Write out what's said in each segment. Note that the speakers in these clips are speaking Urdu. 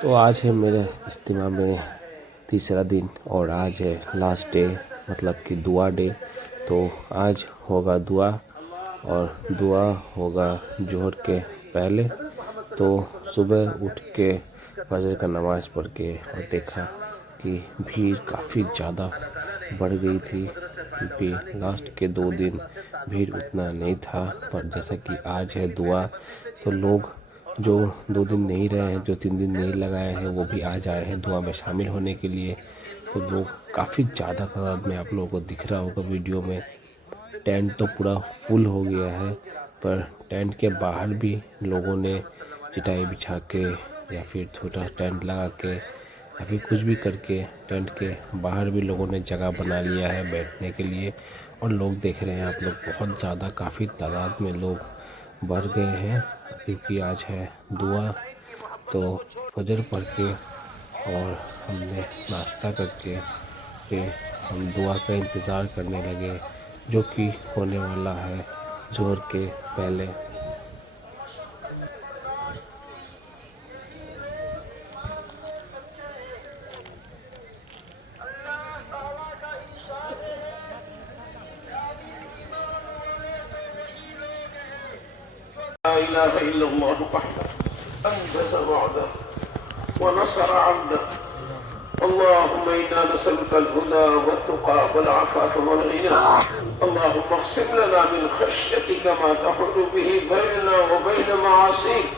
تو آج ہے میرے اجتماع میں تیسرا دن اور آج ہے لاسٹ ڈے، مطلب کہ دعا ڈے۔ تو آج ہوگا دعا اور دعا ہوگا ظہر کے پہلے۔ تو صبح اٹھ کے فجر کا نماز پڑھ کے اور دیکھا کہ بھیڑ کافی زیادہ بڑھ گئی تھی، کیونکہ لاسٹ کے 2 دن بھیڑ اتنا نہیں تھا، پر جیسا کہ آج ہے دعا تو لوگ جو 2 دن نہیں رہے ہیں، جو 3 دن نہیں لگائے ہیں، وہ بھی آج آئے ہیں دعا میں شامل ہونے کے لیے۔ تو لوگ کافی زیادہ تعداد میں آپ لوگوں کو دکھ رہا ہوگا ویڈیو میں۔ ٹینٹ تو پورا فل ہو گیا ہے، پر ٹینٹ کے باہر بھی لوگوں نے چٹائی بچھا کے یا پھر چھوٹا ٹینٹ لگا کے یا پھر کچھ بھی کر کے ٹینٹ کے باہر بھی لوگوں نے جگہ بنا لیا ہے بیٹھنے کے لیے۔ اور لوگ دیکھ رہے ہیں آپ لوگ، بہت زیادہ کافی تعداد میں لوگ بڑھ گئے ہیں، کیونکہ آج ہے دعا۔ تو فجر پڑھ کے اور ہم نے ناشتہ کر کے پھر ہم دعا کا انتظار کرنے لگے، جو کہ ہونے والا ہے ظہر کے پہلے۔ لا إله إلا الله وحده أنجز وعده ونصر عبده. اللهم إنا نسألك الهدى والتقى والعفاف والغنى. اللهم اقسم لنا من خشيتك ما تحول به بيننا وبين معاصيك،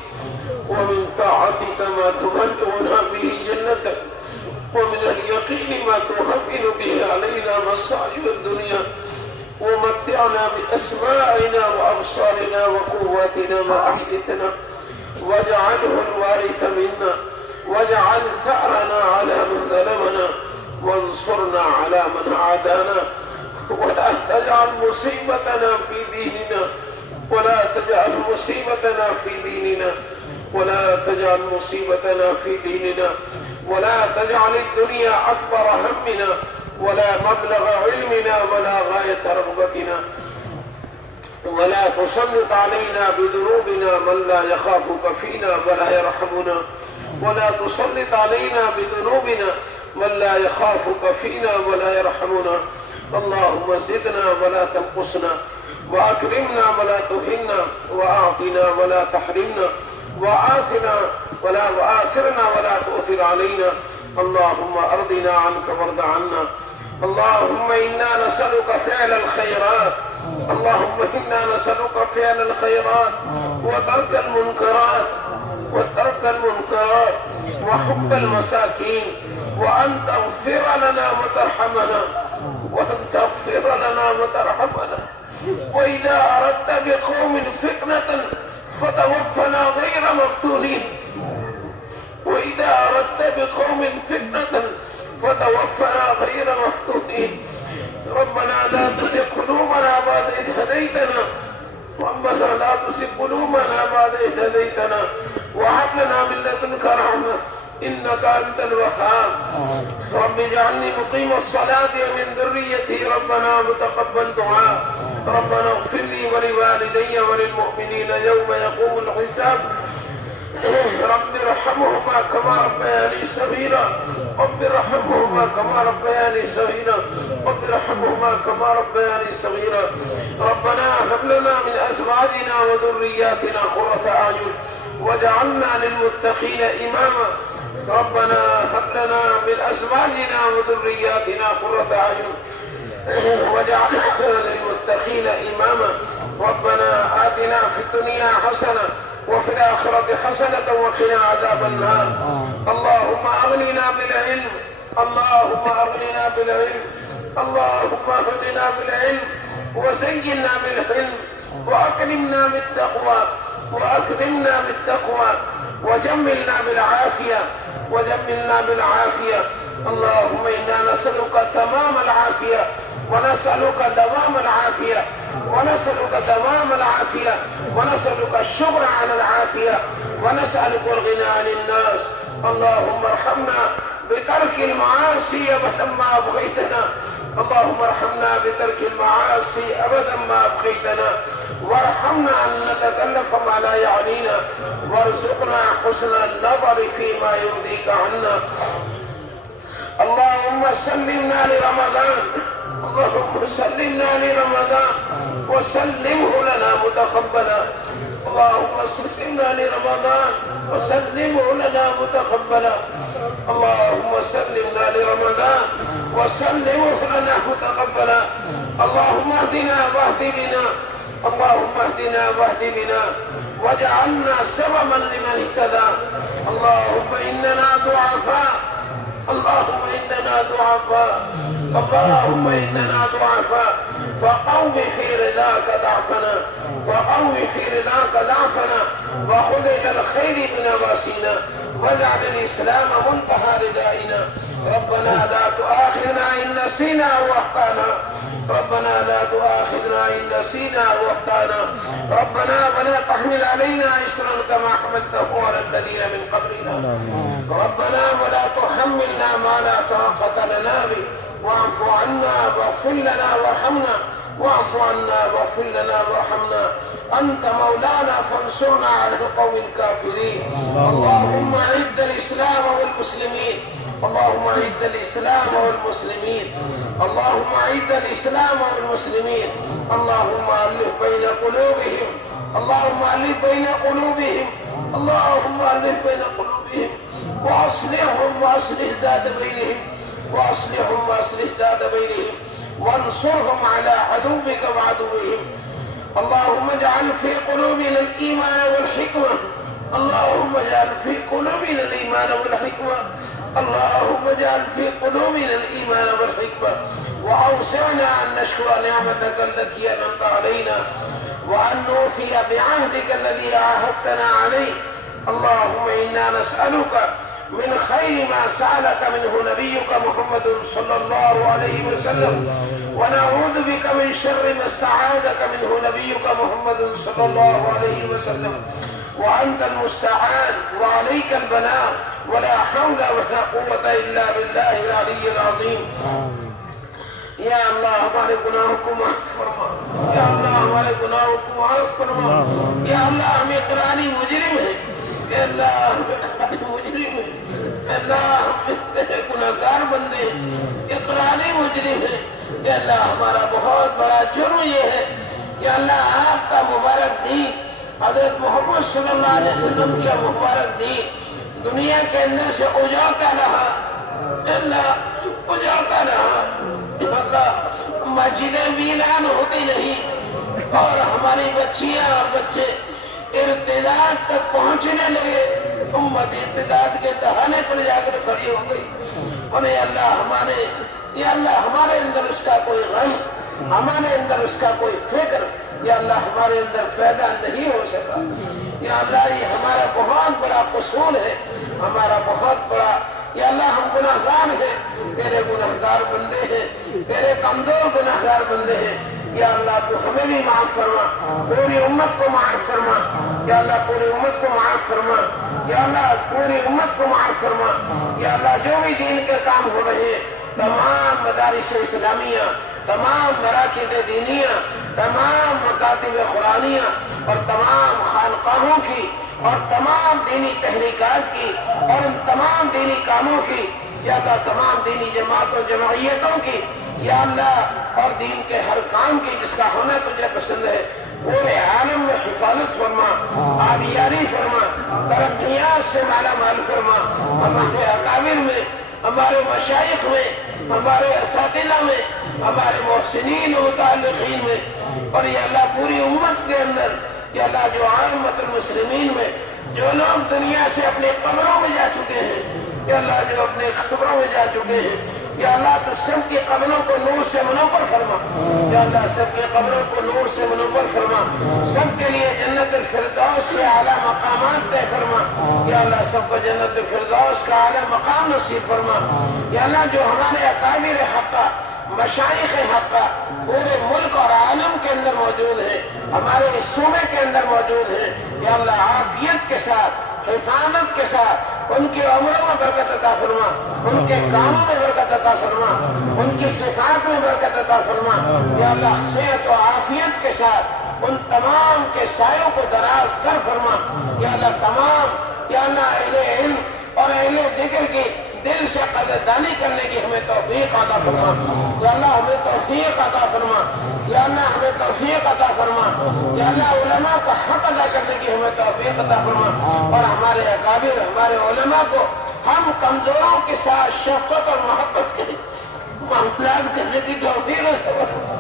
ومن طاعتك ما تبلغنا به جنتك، ومن اليقين ما تهون به علينا مصائب الدنيا، ومتعنا بأسماعنا وأبصارنا وقواتنا ما أحييتنا، واجعله الوارث منا، واجعل ثأرنا على من ظلمنا، وانصرنا على من عادانا، ولا تجعل مصيبتنا في ديننا، ولا تجعل مصيبتنا في ديننا، ولا تجعل مصيبتنا في ديننا، ولا تجعل الدنيا أكبر همنا، ولا مبلغ علمنا، ولا غاية رغبتنا، ولا تسلط علينا بذنوبنا من لا يخافك فينا ولا يرحمنا، ولا تسلط علينا بذنوبنا من لا يخافك فينا ولا يرحمنا. اللهم زدنا ولا تنقصنا، وأكرمنا ولا تهنا، وأعطنا ولا تحرمنا، وآثرنا ولا تؤثر علينا. اللهم أرضنا عنك وارض عنا. اللهم إنا نسألك فعل الخيرات، اللهم إنا نسألك فعل الخيرات وترك المنكرات وحب المساكين، وأن تغفر لنا وترحمنا. وإذا أردت بقوم فتنة فتوفنا غير مفتونين، وإذا أردت بقوم فتنة فتوفنا غير مفتونين. ربنا لا تزغ قلوبنا بعد إذ هديتنا، ربنا لا تزغ قلوبنا بعد إذ هديتنا، وهب لنا من لدنك رحمة إنك أنت الوهاب. رب اجعلني مقيم الصلاة ومن ذريتي، ربنا وتقبل دعاء. ربنا اغفر لي ولوالدي وللمؤمنين يوم يقوم الحساب. رب ارحمهما كما ربياني صغيرا، رب ارحمهما كما ربياني صغيرا، رب ارحمهما كما ربياني صغيرا. ربنا هب لنا من أزواجنا وذرياتنا قرة أعين واجعلنا للمتقين إماما. ربنا هب لنا من أزواجنا وذرياتنا قرة أعين واجعلنا للمتقين إماما. ربنا آتنا في الدنيا حسنة وفي الآخرة حسنة وقنا عذاب النار. اللهم أغننا بالعلم، اللهم أغننا بالعلم، اللهم أغننا بالعلم، وزينا بالعلم، وأكرمنا بالتقوى، وأكرمنا بالتقوى، وجملنا بالعافية، وجملنا بالعافية. اللهم إنا نسألك تمام العافية، ونسألك دوام العافية، ونسألك دوام العافية، ونسألك الشكر على العافية، ونسألك الغنى عن الناس. اللهم ارحمنا بترك المعاصي لما أبغيتنا. اللهم ارحمنا بترك المعاصي أبدا ما أبقيتنا، وارحمنا أن نتكلف ما لا يعنينا، وارزقنا حسن النظر فيما يرضيك عنا. اللهم سلمنا لرمضان، اللهم سلمنا لرمضان وسلمه لنا متقبلا. اللهم سلمنا لرمضان وسلمه لنا متقبلا. اللهم سلمنا لرمضان وسلمه لنا متقبلا. اللهم اهدنا واهد بنا، اللهم اهدنا واهد بنا واجعلنا سببا لمن اهتدى. اللهم إننا ضعفاء، اللهم إننا ضعفاء، اللهم إننا ضعفاء، فقو في رضاك ضعفنا، وقو في رضاك ضعفنا، وخذ إلى الخير بنواسينا، واجعل الإسلام منتهى ردائنا. ربنا لا تؤاخذنا إن نسينا أو أخطأنا، ربنا لا تؤاخذنا إن نسينا أو أخطأنا، ربنا ولا تحمل علينا إصرا كما حملته على الذين من قبلنا، ربنا ولا تحملنا ما لا طاقة لنا به، واعف عنا واغفر لنا وارحمنا، واعف عنا واغفر لنا وارحمنا. أنت مولانا فانصرنا على القوم الكافرين. اللهم أعد الإسلام والمسلمين، اللهم أعد الإسلام والمسلمين، اللهم أعد الإسلام والمسلمين. اللهم ألف بين قلوبهم، اللهم ألف بين قلوبهم، اللهم ألف بين قلوبهم وأصلحهم وأصلح ذات بينهم، وأصلحهم وأصلح ذات بينهم، وانصرهم على عدوك وعدوهم. اللهم اجعل في قلوبنا الإيمان والحكمة، اللهم اجعل في قلوبنا الإيمان والحكمة، اللهم اجعل في قلوبنا الإيمان والحكمة، وأوسعنا أن نشكر نعمتك التي أنعمت علينا، وأن نوفي بعهدك الذي عاهدتنا عليه. اللهم إنا نسألك من خير ما سألك منه نبيك محمد صلى الله عليه وسلم، ونعوذ بك من شر ما استعاذك منه نبيك محمد صلى الله عليه وسلم. وأنت المستعان وعليك البلاغ، ولا حول ولا قوة إلا بالله العلي العظيم. یا اللہ ہمارے گناہوں کو معاف فرما، یا اللہ ہمارے گناہوں کو معاف فرما، یا اللہ ہم اقراری مجرم ہیں، یا اللہ ہم اقراری مجرم ہیں، یا اللہ ہم تیرے گناہگار بندے ہیں، اقراری مجرم ہیں. یا اللہ ہمارا بہت بڑا جرم یہ ہے، یا اللہ آپ کا مبارک دین، حضرت محمد صلی اللہ علیہ وسلم کا مبارک دین دنیا کے اندر سے اجاڑتا رہا، اللہ اجاڑتا رہا. مسجدیں ویران ہوتی نہیں، اور ہماری بچیاں اور بچے ارتداد تک پہنچنے لگے، امت ارتداد کے دہانے پر جا کر کھڑی ہو گئی. اور یا اللہ ہمارے اندر اس کا کوئی غم، ہمارے اندر اس کا کوئی فکر یا اللہ ہمارے اندر پیدا نہیں ہو سکا. یا اللہ یہ ہمارا بہت بڑا قصور ہے، ہمارا بہت بڑا، یا اللہ ہم گناہگار ہیں، تیرے گناہگار بندے ہیں، تیرے کمزور گناہگار بندے ہیں. یا اللہ تو ہمیں بھی معاف فرما، پوری امت کو معاف فرما، یا اللہ پوری امت کو معاف فرما، یا اللہ پوری امت کو معاف فرما. یا اللہ جو بھی دین کے کام ہو رہے ہیں، تمام مدارس اسلامیہ، تمام مراکز دینیہ، تمام مکاتب قرآنیہ اور تمام خانقاہوں کی اور تمام دینی تحریکات کی اور ان تمام دینی کاموں کی، یا اللہ تمام دینی جماعتوں جمعیتوں کی، یا اللہ اور دین کے ہر کام کی جس کا ہونا تجھے پسند ہے، پورے عالم میں حفاظت فرما، آبیاری فرما، ترقیات سے مالا مال فرما. ہمارے اکابر میں، ہمارے مشائخ میں، ہمارے اساتذہ میں، ہمارے محسنین و متعلقین میں، اور یا اللہ پوری امت کے اندر، یا اللہ جو عامت المسلمین میں جو لوگ دنیا سے اپنے قبروں میں جا چکے ہیں، یا اللہ جو اپنے قبروں میں جا چکے ہیں، یا اللہ تو سب کی قبروں کو نور سے منور فرما. یا اللہ سب کی قبروں کو نور سے منور فرما، سب کے لیے جنت الفردوس کے اعلیٰ مقامات طے فرما. یا اللہ سب کو جنت الفردوس کا اعلیٰ مقام نصیب فرما. یا اللہ جو ہمارے اکابر حقہ، مشائخ حقہ پورے ملک اور عالم کے اندر موجود ہیں، ہمارے اس صوبے کے اندر موجود ہیں، یا اللہ عافیت کے ساتھ، حفاظت کے ساتھ ان کی عمروں میں برکت عطا فرما، ان کے کاموں میں برکت عطا فرما، ان کی صفات میں برکت عطا فرما۔ یا اللہ صحت و عافیت کے ساتھ ان تمام کے سایوں کو دراز کر فرما۔ یا اللہ تمام یا اللہ اہل علم اور اہل ذکر کی دل سے قدردانی کرنے کی ہمیں توفیق عطا فرما۔ یا اللہ ہمیں توفیق عطا فرما، یا اللہ ہمیں توفیق عطا فرما، یا اللہ علماء کا حق ادا کرنے کی ہمیں توفیق عطا فرما، اور ہمارے اکابر ہمارے علماء کو ہم کمزوروں کے ساتھ شفقت اور محبت کے معاملات کرنے کی توفیق عطا فرما۔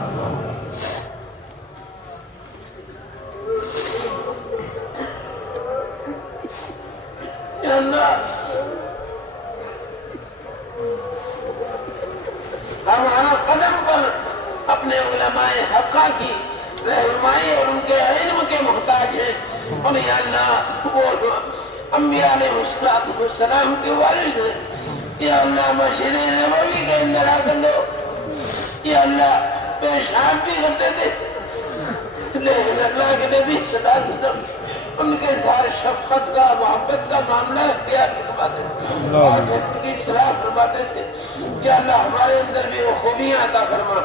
یا اللہ ہمارا قدم پر اپنے علماء حقہ کی رہنمائی اور ان کے علم کے محتاج ہیں، اور یا اللہ وہ انبیاء علیہ السلام کے وارث ہیں۔ یا اللہ مسجد نبوی کے اندر آ کر لوگ یا اللہ پیشاب بھی کرتے تھے، لیکن اللہ کے نبی صلی اللہ علیہ وسلم ان کے ساتھ شفقت کا محبت کا معاملہ اختیار فرماتے تھے اور پھر ان کی اصلاح فرماتے تھے۔ یا اللہ ہمارے اندر بھی وہ خوبیاں عطا فرما،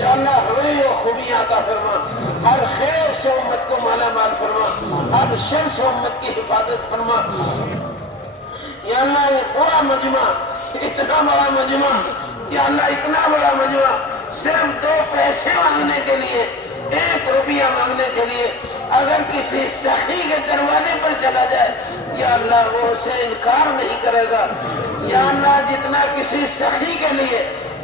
یا اللہ ہمیں وہ خوبیاں عطا فرما، ہر خیر سے امت کو مالا مال فرما، ہر شر سے امت کی حفاظت فرما۔ یا اللہ یہ پورا مجمع اتنا بڑا مجمع، یا اللہ اتنا بڑا مجمع صرف 2 پیسے مانگنے کے لیے، 1 روپیہ مانگنے کے لیے اگر کسی سخی کے دروازے پر چلا جائے، یا اللہ وہ اسے انکار نہیں کرے گا۔ یا اللہ جتنا کسی سخی کے لیے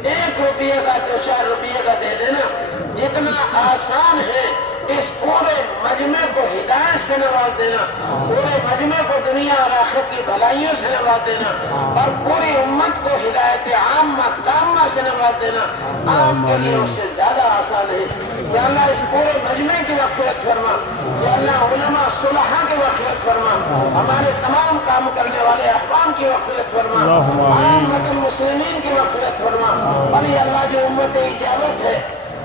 1 روپیہ کا 2-4 روپیہ کا دے دینا جتنا آسان ہے، اس پورے مجمع کو ہدایت سے نواز دینا، پورے مجمع کو دنیا اور آخرت کی بھلائیوں سے نواز دینا، اور پوری امت کو ہدایت عامہ تامہ سے نواز دینا آپ کے لیے اس سے زیادہ آسان ہے۔ یا اللہ اس پورے مجمع کی مغفرت فرما، یا اللہ علماء صلحاء کی مغفرت فرما، ہمارے تمام کام کرنے والے احکام کی مغفرت فرما، عامت المسلمین کی مغفرت فرما، اور یا اللہ جو امت اجابت ہے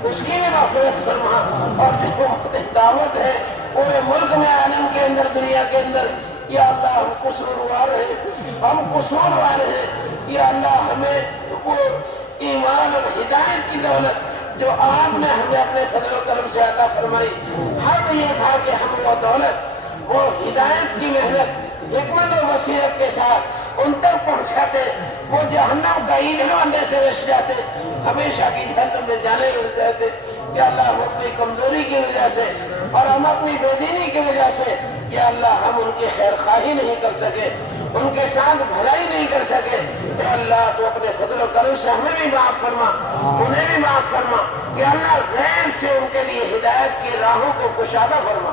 اس کی بھی مغفرت فرما، اور جو امت دعوت ہے پورے ملک میں عالم کے اندر دنیا کے اندر، یا اللہ ہم قصوروار ہیں، ہم قصوروار ہیں، یا اللہ ہمیں وہ ایمان اور ہدایت کی دولت جو آپ نے ہمیں اپنے فضل و کرم سے عطا فرمائی، حق یہ تھا کہ ہم وہ دولت وہ ہدایت کی محنت حکمت و بصیرت کے ساتھ ان تک پہنچاتے، وہ جہنم کا ایندھن بننے سے بچ جاتے، ہمیشہ کی جہنم میں جانے لگ جاتے۔ یا اللہ ہم اپنی کمزوری کی وجہ سے اور ہم اپنی بے دینی کی وجہ سے یا اللہ ہم ان کی خیر خواہی نہیں کر سکے، ان کے ساتھ بھلائی نہیں کر سکے۔ یا اللہ تو اپنے فضل و کرم سے ہمیں بھی معاف فرما، انہیں بھی معاف فرما۔ یا اللہ غیب سے ان کے لیے ہدایت کی راہوں کو کشادہ فرما،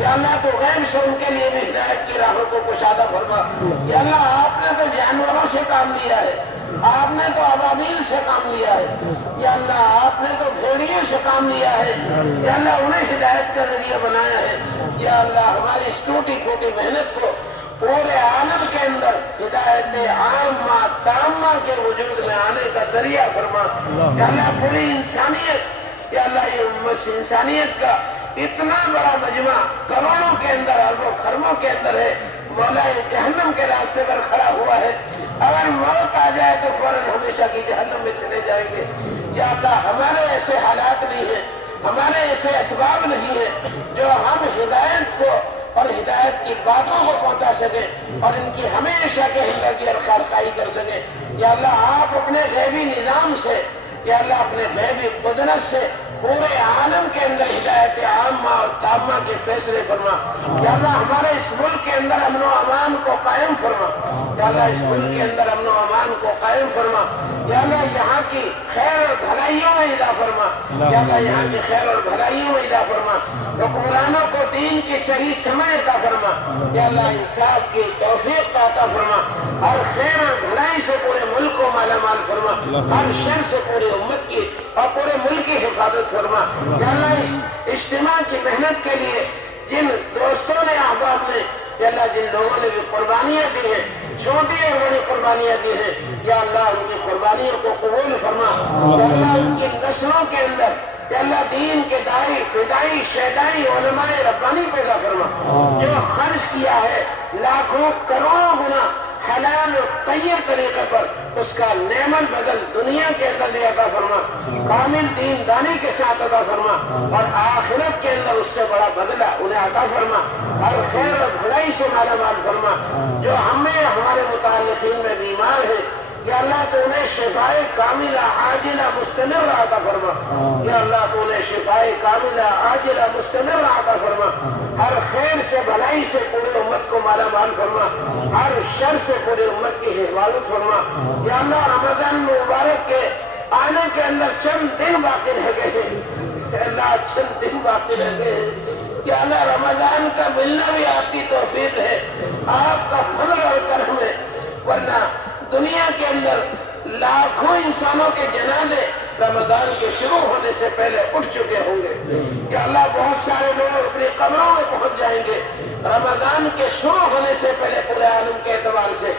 یا اللہ تو غیب سے ان کے لیے بھی ہدایت کی راہوں کو کشادہ فرما۔ یا اللہ آپ نے تو جانوروں سے کام لیا ہے، آپ نے تو ابابیل سے کام لیا ہے، یا اللہ آپ نے تو بھیڑیوں سے کام لیا ہے، یا اللہ انہیں ہدایت کا ذریعہ بنایا ہے۔ یا اللہ ہماری اس ٹوٹی پھوٹی محنت کو پورے عالم کے اندر ہدایت عامہ تامہ کے وجود میں آنے کا ذریعہ فرما۔ یا اللہ پوری انسانیت، یا اللہ یہ امت انسانیت کا اتنا بڑا مجمع کروڑوں کے اندر اربوں خربوں کے اندر ہے، مولا جہنم کے راستے پر کھڑا ہوا ہے، اگر موت آ جائے تو فوراً ہمیشہ کی جہنم میں چلے جائیں گے۔ یا اللہ ہمارے ایسے حالات نہیں ہیں، ہمارے ایسے اسباب نہیں ہیں جو ہم ہدایت کو اور ہدایت کی باتوں کو پہنچا سکیں اور ان کی ہمیشہ کے زندگی اور خیرخواہی کر سکیں۔ یا اللہ آپ اپنے غیبی نظام سے، یا اللہ اپنے غیبی قدرت سے پورے عالم کے اندر ہدایت عامہ اور تامہ کے فیصلے فرما۔ یا اللہ ہمارے اس ملک کے اندر امن و امان کو قائم فرما، یا اللہ اس ملک کے اندر امن و امان کو قائم فرما۔ یا اللہ یہاں کی خیر اور بھلائیوں میں ادا فرما، یا اللہ یہاں کی خیر اور بھلائیوں میں ادا فرما۔ حکمرانوں کو دین کی صحیح سمجھ عطا فرما، یا اللہ انصاف کی توفیق عطا فرما، ہر خیر اور بھلائی سے پورے ملک کو مالا مال فرما، ہر شر سے پوری امت کی اور پورے ملک کی حفاظت فرما۔ یا اللہ اس اجتماع کی محنت کے لیے جن دوستوں نے احباب نے، یا اللہ جن لوگوں نے بھی قربانیاں دی ہیں، چھوٹی اور بڑی قربانیاں دی ہیں، یا اللہ ان کی قربانیوں کو قبول فرما۔ یا اللہ ان کی نسلوں کے اندر یا اللہ دین کے دائی فدائی شہدائی علماء ربانی پیدا فرما، جو خرچ کیا ہے لاکھوں کروڑوں گنا حلال و طیب طریقے پر اس کا نعمت بدل دنیا کے اندر بھی عطا فرما، کامل دین دانی کے ساتھ عطا فرما، اور آخرت کے اندر اس سے بڑا بدلہ انہیں عطا فرما، ہر خیر اور بھلائی سے مالا مال فرما۔ جو ہمیں ہمارے متعلقین میں بیمار ہیں یا اللہ تو انہیں شفائے کاملہ عاجلہ مستمر عطا فرما، یا اللہ تو انہیں شفائے کاملہ عاجلہ مستمر عطا فرما، ہر خیر سے بھلائی سے پوری امت کو مالا مال فرما، ہر شر سے پوری امت کی حفاظت فرما۔ یا اللہ رمضان مبارک کے آنے کے اندر چند دن باقی رہ گئے ہیں، اللہ چند دن باقی رہ گئے ہیں، یا اللہ رمضان کا ملنا بھی آپ کی توفیق ہے، آپ کا فضل اور کرم ہے، ورنہ دنیا کے اندر لاکھوں انسانوں کے جنازے رمضان کے شروع ہونے سے پہلے اٹھ چکے ہوں گے، یا اللہ بہت سارے لوگ اپنی قبروں میں پہنچ جائیں گے رمضان کے شروع ہونے سے پہلے پورے عالم کے اعتبار سے۔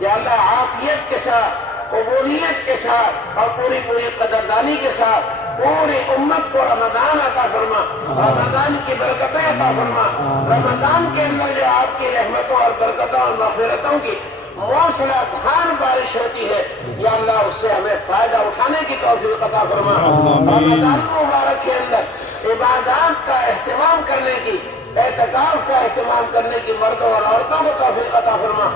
یا اللہ عافیت کے ساتھ، قبولیت کے ساتھ اور پوری قدردانی کے ساتھ پوری امت کو رمضان عطا فرما، رمضان کی برکتیں عطا فرما، رمضان کے اندر جو آپ کی رحمتوں اور برکتوں اور مغفرتوں کی موسلا دھار بارش ہوتی ہے، یا اللہ اس سے ہمیں فائدہ اٹھانے کی توفیق عطا فرما۔ رمضان مبارک کے اندر عبادات کا اہتمام کرنے کی، اعتکاف کا اہتمام کرنے کی مردوں اور عورتوں کو توفیق عطا فرما،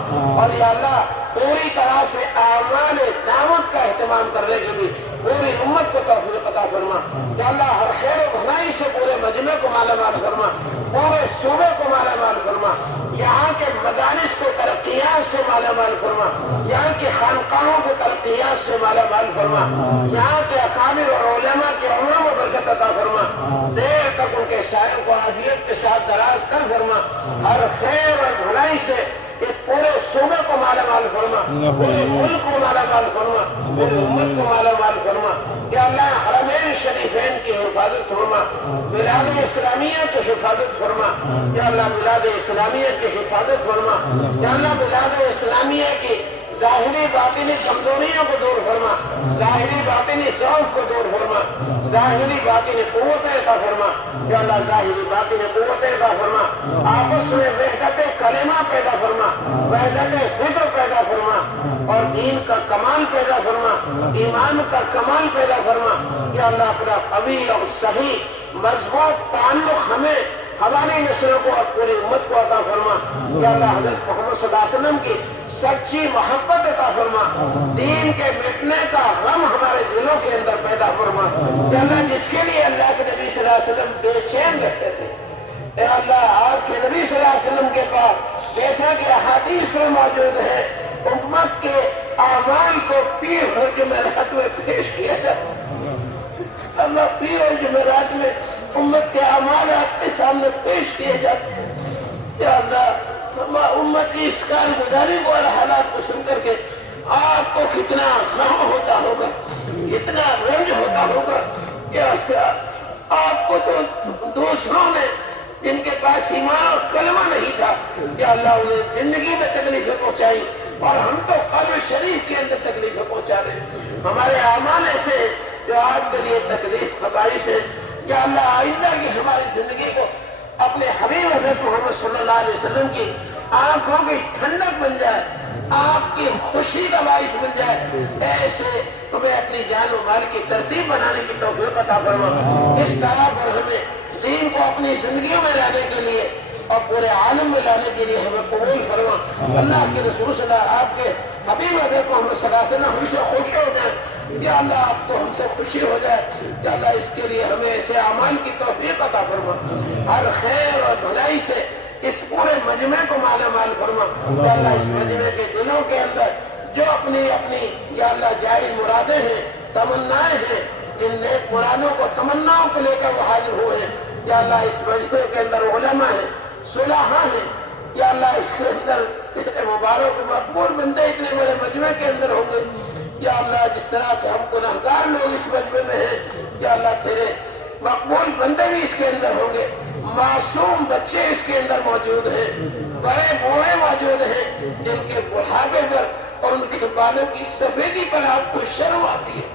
اور یا اللہ پوری طرح سے اعمال دعوت کا اہتمام کرنے کی بھی پوری امت کو توفیق عطا فرما۔ یا اللہ ہر خیر و بھلائی سے پورے مجمع کو مالا مال فرما، پورے صوبے کو مالا مال فرما، یہاں کے مدارس کو ترقیات سے مالا مال فرما، یہاں کی خانقاہوں کو ترقیات سے مالا مال فرما، یہاں کے اکابر اور علماء کے عمروں کو برکت عطا فرما، دیر تک ان کے سائے کو عافیت کے ساتھ دراز کر فرما، ہر خیر اور بھلائی سے اس پورے صوبے کو مالا مال فرما، پورے ملک کو مالا مال فرما، پوری امت کو مالا مال فرما۔ یا اللہ حرمین شریفین کی حفاظت فرما، بلاد اسلامیہ کی حفاظت فرما، یا اللہ بلاد اسلامیہ کی حفاظت فرما، یا اللہ بلاد اسلامیہ کی ظاہری باطنی کمزوریوں کو دور فرما، ظاہری باطنی ضعف کو دور فرما، ظاہری باطنی قوتیں عطا فرما، یا اللہ ظاہری باطنی قوتیں عطا فرما، آپس میں وحدت کلمہ پیدا فرما، وحدت فکر پیدا فرما، اور دین کا کمال پیدا فرما، ایمان کا کمال پیدا فرما۔ یا اللہ اپنا قوی اور صحیح مضبوط تعلق ہمیں، ہماری نسلوں کو اور پوری امت کو عطا فرما۔ یا اللہ حضرت محمد صلی اللہ علیہ وسلم کی سچی محبت عطا فرما، دین کے مٹنے کا غم ہمارے دلوں کے اندر پیدا فرما۔ یا اللہ جس کے لیے اللہ کے نبی صلی اللہ علیہ وسلم بے چین رہتے تھے، اے اللہ آپ کے نبی صلی اللہ علیہ وسلم کے پاس جیسا کہ احادیث میں موجود ہے امت کے اعمال کو پیر اور جمعرات میں پیش کیا جاتا، اللہ پیر اور جمعرات میں امت کے اعمال آپ کے سامنے پیش کیے جاتے ہیں۔ یا اللہ امت کی اس کارگزاری کو اور حالات کو سن کر کے آپ کو کتنا غم ہوتا ہوگا، کتنا رنج ہوتا ہوگا۔ یا آپ کو تو دوسروں نے جن کے پاس ایمان اور کلمہ نہیں تھا، یا اللہ انہیں زندگی میں تکلیفیں پہنچائی، اور ہم تو قبر شریف کے اندر تکلیفیں پہنچا رہے ہیں۔ ہمارے اعمال ایسے جو آپ کے لیے تکلیف کا باعث ہے۔ یا اللہ آئندہ کی ہماری زندگی کو اپنے حبیب حضرت محمد صلی اللہ علیہ وسلم کی آنکھوں کی ٹھنڈک بن جائے، آپ کی خوشی کا باعث بن جائے، ایسے تمہیں اپنی جان و مال کی ترتیب بنانے کی توفیق عطا فرما۔ اس طرح پر ہمیں دین کو اپنی زندگیوں میں لانے کے لیے اور پورے عالم میں لانے کے لیے ہمیں قبول فرما۔ اللہ کے رسول صلی اللہ آپ کے حبیب حضرت محمد صلی اللہ علیہ وسلم ہم سے خوش ہو جائے، یا اللہ آپ کو ہم سے خوشی ہو جائے، یا اللہ اس کے لیے ہمیں ایسے اعمال کی توفیق عطا فرما، ہر خیر اور بھلائی سے اس پورے مجمع کو مالا مال فرما۔ یا اللہ اس مجمع کے دلوں کے اندر جو اپنی یا اللہ جائز مرادیں ہیں، تمنائیں ہیں، جن نیک مرادوں کو تمناؤں کو لے کر وہ حاضر ہوئے ہیں، یا اللہ اس مجمع کے اندر علماء ہیں، صلحاء ہیں، یا اللہ اس کے اندر تیرے مبارک مقبول بندے اتنے بڑے مجمع کے اندر ہوں گے، یا اللہ جس طرح سے ہم گنہگار لوگ اس مجمع میں ہیں، یا اللہ تیرے مقبول بندے بھی اس کے اندر ہوں گے، معصوم بچے اس کے اندر موجود ہیں، بڑے بوڑھے موجود ہیں جن کے بڑھاپے پر اور ان کے بالوں کی سفیدی پر آپ کو شرم آتی ہے۔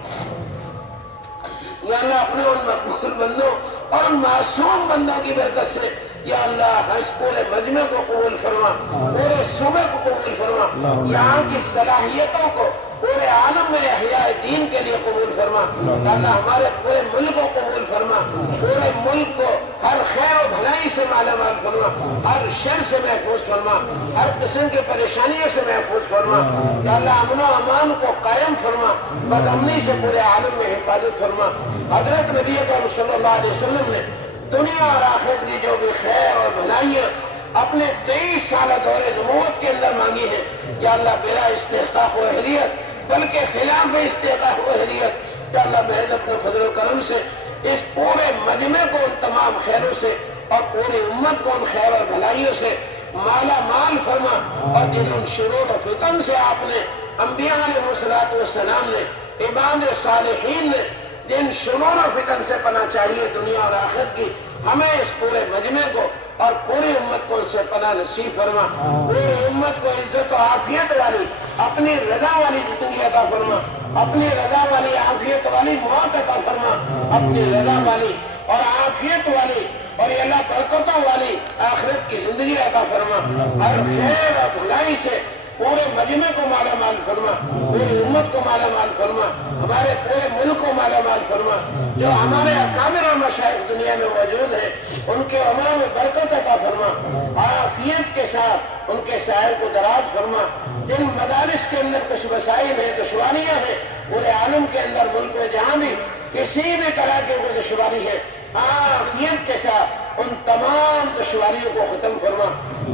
یا اللہ اپنے ان مقبول بندوں اور ان معصوم بندوں کی برکت سے یا اللہ اس پورے مجمع کو قبول فرما، پورے صوبے کو قبول فرما، یہاں کی صلاحیتوں کو پورے عالم میں احیاء دین کے لیے قبول فرما، یا اللہ ہمارے پورے ملک کو قبول فرما، پورے ملک کو ہر خیر و بھلائی سے مالا مال فرما، ہر شر سے محفوظ فرما، ہر قسم کی پریشانیوں سے محفوظ فرما، یا اللہ امن و امان کو قائم فرما، بد امنی سے پورے عالم میں حفاظت فرما۔ حضرت نبی اکرم صلی اللہ علیہ وسلم نے دنیا اور آخرت کی جو بھی خیر اور بھلائیاں اپنے 23 سالہ دور نبوت کے اندر مانگی ہیں، یا اللہ بلا استحقاق و اہلیت بلکہ خلاف استحقاق و اہلیت، یا اللہ محض اپنے فضل و کرم سے اس پورے مجمع کو ان تمام خیروں سے اور پوری امت کو ان خیر اور بھلائیوں سے مالا مال فرما، اور جن ان شرور و فتن سے آپ نے انبیاء علیہ الصلوۃ والسلام نے عباد صالحین نے جن شرور و فتن سے پناہ چاہیے دنیا اور آخرت کی، ہمیں اس پورے مجمع کو اور پوری امت کو ان سے پناہ نصیب فرما، پوری امت کو عزت و عافیت والی اپنی رضا والی زندگی عطا فرما، اپنی رضا والی عافیت والی موت عطا فرما، اپنی رضا والی اور عافیت والی اور یہ اللہ برکتوں والی آخرت کی زندگی عطا فرما، ہر خیر اور بھلائی سے پورے مجمع کو مالا مال فرما، پوری امت کو مالا مال فرما، ہمارے پورے ملک کو مالا مال فرما، جو ہمارے اکابر اور مشائخ دنیا میں موجود ہیں ان کے عمر میں برکت عطا فرما، عافیت کے ساتھ ان کے سائے کو دراز فرما، جن مدارس کے اندر کچھ مسائل ہیں دشواریاں ہیں پورے عالم کے اندر ملک میں جہاں بھی کسی بھی طرح کی کوئی دشواری ہے عافیت کے ساتھ ان تمام دشواریوں کو ختم فرما،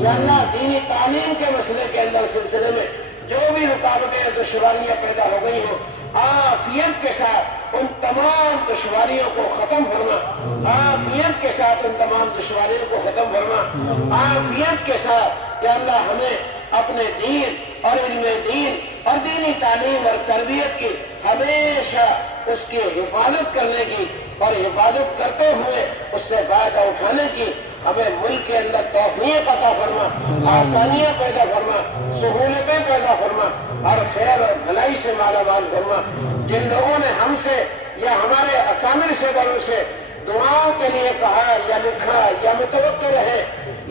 یا اللہ دینی تعلیم کے مسئلے کے اندر سلسلے میں جو بھی رکاوٹیں اور دشواریاں پیدا ہو گئی ہوں عافیت کے ساتھ ان تمام دشواریوں کو ختم فرما، عافیت کے ساتھ ان تمام دشواریوں کو ختم فرما، عافیت کے ساتھ یا اللہ ہمیں اپنے دین اور علم دین اور دینی تعلیم اور تربیت کی ہمیشہ اس کی حفاظت کرنے کی اور حفاظت کرتے ہوئے اس سے فائدہ اٹھانے کی ہمیں ملک کے اندر توفیق عطا فرما، آسانیاں پیدا فرما، سہولتیں پیدا فرما، اور خیر اور بھلائی سے مالا مال فرما۔ جن لوگوں نے ہم سے یا ہمارے اکابر سے بڑوں سے دعاؤں کے لیے کہا یا لکھا یا متوقع رہے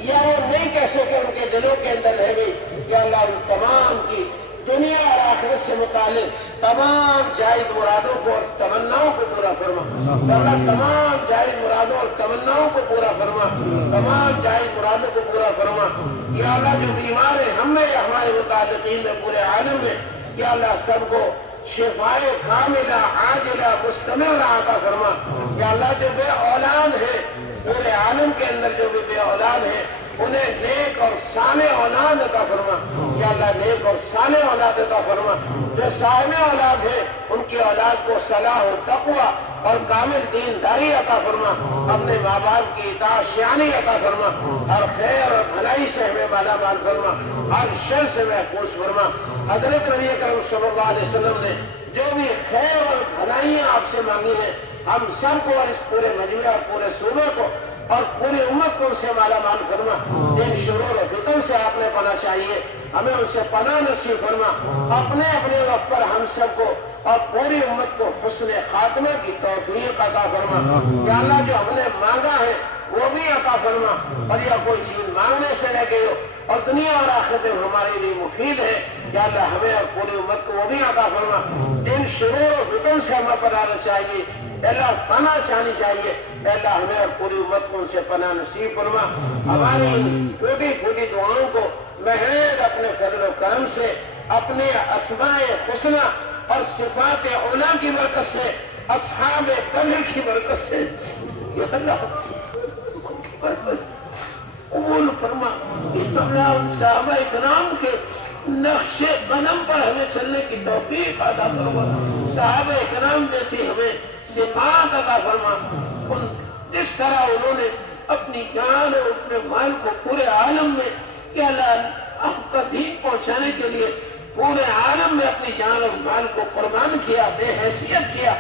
یا وہ نہیں کہہ سکے ان کے دلوں کے اندر رہ گئی، یا اللہ ان تمام کی دنیا اور آخرت سے متعلق تمام جائز مرادوں کو اور تمناؤں کو پورا فرما، اللہ تمام جائز مرادوں اور تمناؤں کو پورا فرما، تمام جائز مرادوں کو پورا فرما، یا اللہ جو بیمار ہیں ہم میں یا ہمارے متعلقین میں پورے عالم میں، یا اللہ سب کو شفائے کاملہ عاجلہ مستمر عطا فرما، یا اللہ جو بے اولاد ہے پورے عالم کے اندر جو بھی بے اولاد ہے انہیں نیک اور صالح اولاد عطا فرما، یا اللہ نیک اور صالح اولاد عطا فرما، جو صاحب اولاد ہے ان کی اولاد کو صلاح و تقوی اور کامل دینداری عطا فرما، اپنے ماں باپ کی اطاعت شیانی عطا فرما، ہر خیر اور بھلائی سے ہمیں مالا مال فرما، ہر شر سے محفوظ فرما۔ حضرت نبی اکرم صلی اللہ علیہ وسلم نے جو بھی خیر اور بھلائیاں آپ سے مانگی ہیں ہم سب کو اور اس پورے مجمع اور پورے صوبے کو اور پوری امت کو ان سے مالا مال فرما، جن شرور و فتن سے آپ نے پناہ چاہیے ہمیں ان سے پناہ نصیب فرما، اپنے اپنے وقت پر ہم سب کو اور پوری امت کو حسن خاتمہ کی توفیق عطا فرما، یا اللہ جو ہم نے مانگا ہے وہ بھی عطا فرما، اور یا کوئی چیز مانگنے سے رہ گئی ہو اور دنیا اور آخرت میں ہمارے لیے مفید ہے، یا اللہ ہمیں اور پوری امت کو وہ بھی عطا فرما، جن شرور و فتن سے ہمیں پناہ چاہیے اللہ پناہ چاہنی چاہیے، اللہ ہمیں اور پوری امت کو ان سے پناہ نصیب فرما، ہماری چھوٹی چھوٹی دعاؤں کو محض اپنے فضل و کرم سے اپنے اسماء حسنہ اور صفات علی کی برکت سے اصحاب بدر کی برکت سے یا اللہ قبول فرما، اللہ ان صحابہ کرام کے نقش قدم پر ہمیں چلنے کی توفیق عطا فرما، صحابہ کرام جیسی ہمیں صفات عطا فرما، ان جس طرح انہوں نے اپنی جان اور اپنے مال کو پورے عالم میں کہ اللہ آپ کا دین پہنچانے کے لیے پورے عالم میں اپنی جان اور مال کو قربان کیا، بے حیثیت کیا،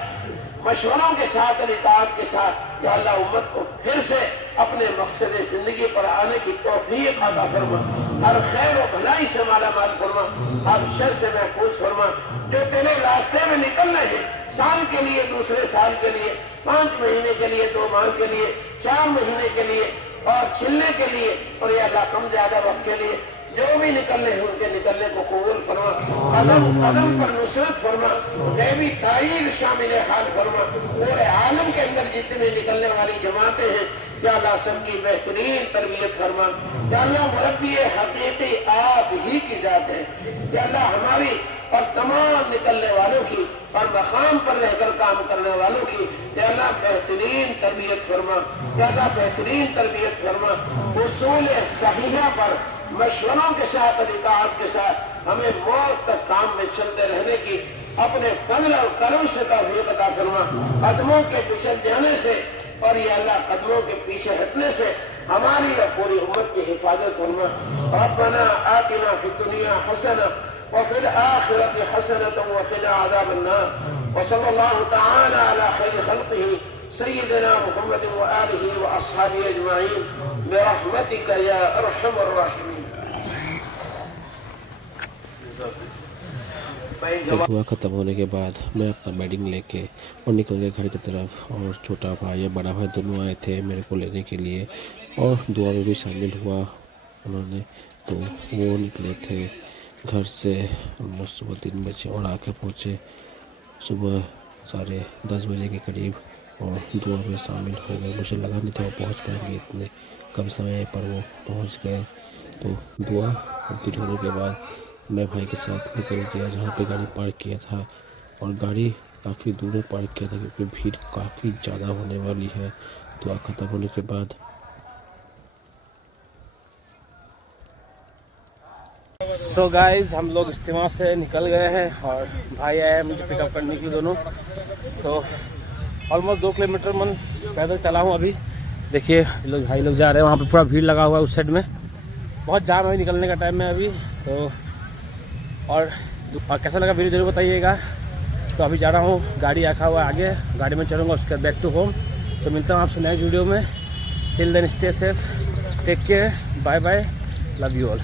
مشوروں کے ساتھ اور اطاعت کے ساتھ، یا اللہ امت کو پھر سے اپنے مقصد زندگی پر آنے کی توفیق عطا فرما، ہر خیر و بھلائی سے مالا مال فرما، ہر شر سے محفوظ فرما، جو تیرے راستے میں نکل رہے ہیں سال کے لیے دوسرے سال کے لیے 5 مہینے کے لیے 2 ماہ کے لیے 4 مہینے کے لیے اور چلنے کے لیے، اور یا اللہ کم زیادہ وقت کے لیے جو بھی نکلنے ہیں ان کے نکلنے کو قبول فرما، قدم قدم پر نصرت فرما، غیبی تائید شامل حال فرما، پورے عالم کے اندر جتنے نکلنے والی جماعتیں ہیں یا اللہ سب کی بہترین تربیت فرما، یا اللہ مربی حقیقی آپ ہی کی ذات ہے، یا اللہ ہماری اور تمام نکلنے والوں کی اور مقام پر رہ کر کام کرنے والوں کی یا اللہ بہترین تربیت فرما، یا اللہ بہترین تربیت فرما، اصول صحیحہ پر مشوروں کے ساتھ اور اطاعت کے ساتھ ہمیں موت تک کام میں چلتے رہنے کی اپنے فضل اور کرم سے توفیق عطا فرما، قدموں کے پچھل جانے سے اور یا اللہ قدموں کے پیچھے ہٹنے سے ہماری اور پوری امت کی حفاظت فرما۔ ربنا آتنا فی الدنیا حسنہ وفی الآخرۃ حسنۃ وقنا عذاب النار، وصلی اللہ تعالی علی خیر خلقہ سیدنا محمد وآلہ واصحابہ اجمعین برحمتک یا ارحم الراحمین۔ دعا ختم ہونے کے بعد میں اپنا بیڈنگ لے کے اور نکل گئے گھر کی طرف، اور چھوٹا بھائی یا بڑا بھائی دونوں آئے تھے میرے کو لینے کے لیے اور دعا میں بھی شامل ہوا انہوں نے، تو وہ نکلے تھے گھر سے صبح 3 بجے اور آ کے پہنچے صبح 10:30 بجے کے قریب اور دعا میں شامل ہو گئے۔ مجھے لگا نہیں تھا وہ پہنچ پائیں گے اتنے کم سمے پر، وہ پہنچ گئے۔ تو دعا کمپلیٹ ہونے کے بعد میں بھائی کے ساتھ نکل گیا جہاں پہ گاڑی پارک کیا تھا، اور گاڑی کافی دور میں پارک کیا تھا کیونکہ بھیڑ کافی زیادہ ہونے والی ہے۔ دعا ختم ہونے کے بعد سو گائز ہم لوگ اجتماع سے نکل گئے ہیں اور بھائی آئے مجھے پک اپ کرنے کے لیے دونوں، تو آلموسٹ 2 کلومیٹر من پیدل چلا ہوں ابھی۔ دیکھیے لوگ بھائی لوگ جا رہے ہیں، وہاں پہ پورا بھیڑ لگا ہوا ہے اس سائڈ میں، بہت جام ہے نکلنے کا ٹائم ہے ابھی تو۔ اور کیسا لگا ویڈیو ضرور بتائیے گا۔ تو ابھی جا رہا ہوں، گاڑی رکھا ہوا ہے آگے، گاڑی میں چلوں گا اس کے بعد بیک ٹو ہوم۔ تو ملتا ہوں آپ سے نیکسٹ ویڈیو میں، till then stay safe, take care, bye bye, love you all.